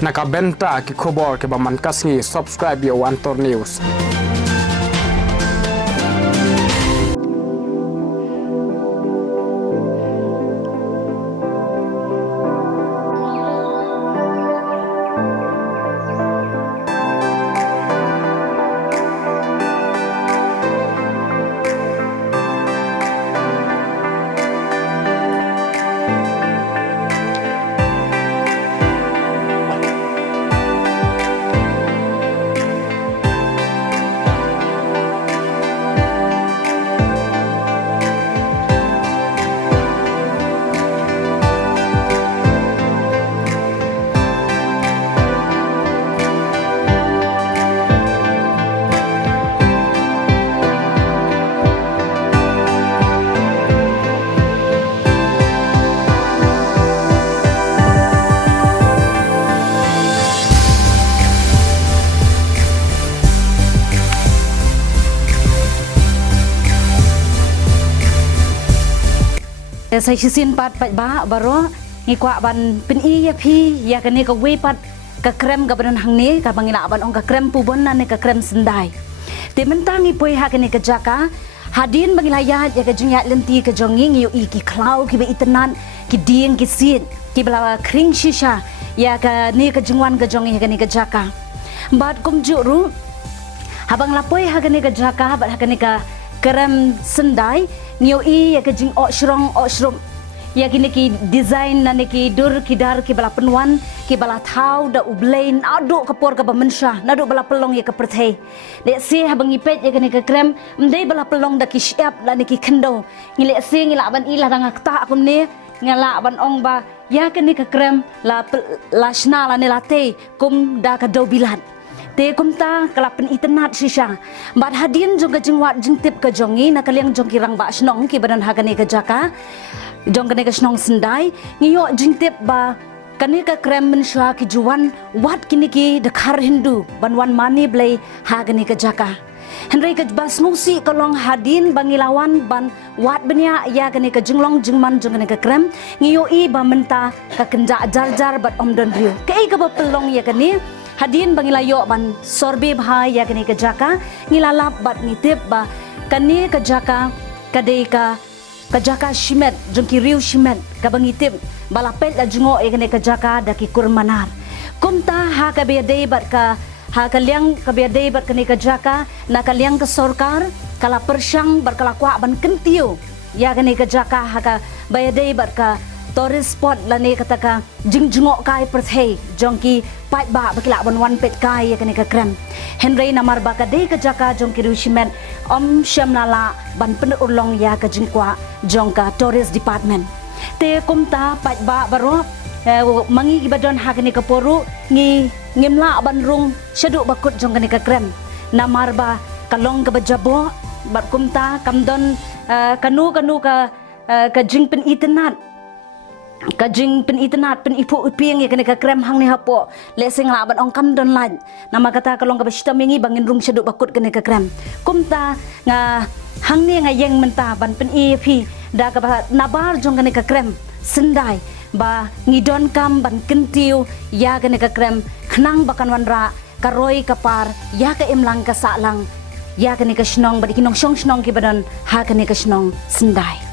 Nakabenta ki khobor ke baman kasngi subscribe yo Antor News. Saya sisin pat ba baro ngikwa ban pin iya phi ya kene ka we pat ka krem ka banan hang ni ka bangila ban ong ka krem pubon na ne ka krem sendai te mentangi poi ha kene ka jaka hadin bangila ya ka jingya lenti ka jongi ngiu iki klau ki be itenan ki ding ki sin ki bala kring shisha ya ka ni ka jingwan ka jongi kene ka jaka bat kum juru habang lapoi ha kene ka jaka bat ha kene ka krem sendai ngiu i ya ke jing oshrong ya kini ki design na ki dur ki dar ki bala penwan ki bala thau da ublain adu kapor ka bamensha nadu bala pelong ya ke perthai le si habang ipet ya kini ke krem mdai bala pelong da ki siap la ni ki khendo ngile si ngila ban ila dang ta akum ne ngala ban ong ba ya kini ke krem la shna la ne late kum da ka do bilan te kumta kalapan itenat sisha bat hadin jong ka jingwat jingtip ka jongi na kaliang jong kirang ba snong ki badan hagane ka jaka jong kane ka snong sendai ngiyo jingtip ba kane ka krem men sha ki juwan wat kini ki dakhar hindu banwan mani blai hagane ka jaka Henry ka bas ngusi kalong hadin bangilawan ban wat benya ya kane ka jinglong jingman jong kane ka krem ngiyo i ba menta ka kenja jar bat omdon riu kai ka ba pelong ya kane hadin bangilayo ban sorbe bhai ya kani ka jaka ngilalap bat nitip ba kani ka jaka kadai ka jaka shimet jongki riu shimet ka bangitip balapet la jungo e kani ka jaka daki kurmanar kumta ha ka bedai bat ka ha kaliang ka bedai bat kani ka jaka na kaliang ka sorkar kala persyang bar kala kwa ban kentiu ya kani ka jaka ha ka bedai bat ka tourist spot lani kataka jingjungok kai perthei jongki pat ba bakila banwan pet kai ya kani ka krem Henry namar ba ka dei ka jaka jongki rushimen om shamlala ban pen urlong ya ka jingkwa jongka tourist department te kumta pat ba baro mangi gibadon ha kani ka poru ngimla ban rung shadu bakut jong kani ka krem namar ba kalong ka bajabo bat kumta kamdon kanu ka jingpen itenat kajing pen itenat pen ipu upiang ya kene ka krem hang ni hapo lesing la ban ong kam don lan nama kata kalong ka bashita mingi bangin rung shadu bakut kene ka krem kumta nga hang ni nga yeng menta ban pen ep da ka nabar jong kene ka krem sendai ba ngidon kam ban kentiu ya kene ka krem khnang bakan wanra karoi kapar ya ka imlang ka salang ya kene ka shnong ba kinong shong shnong ki badan ha kene ka shnong sendai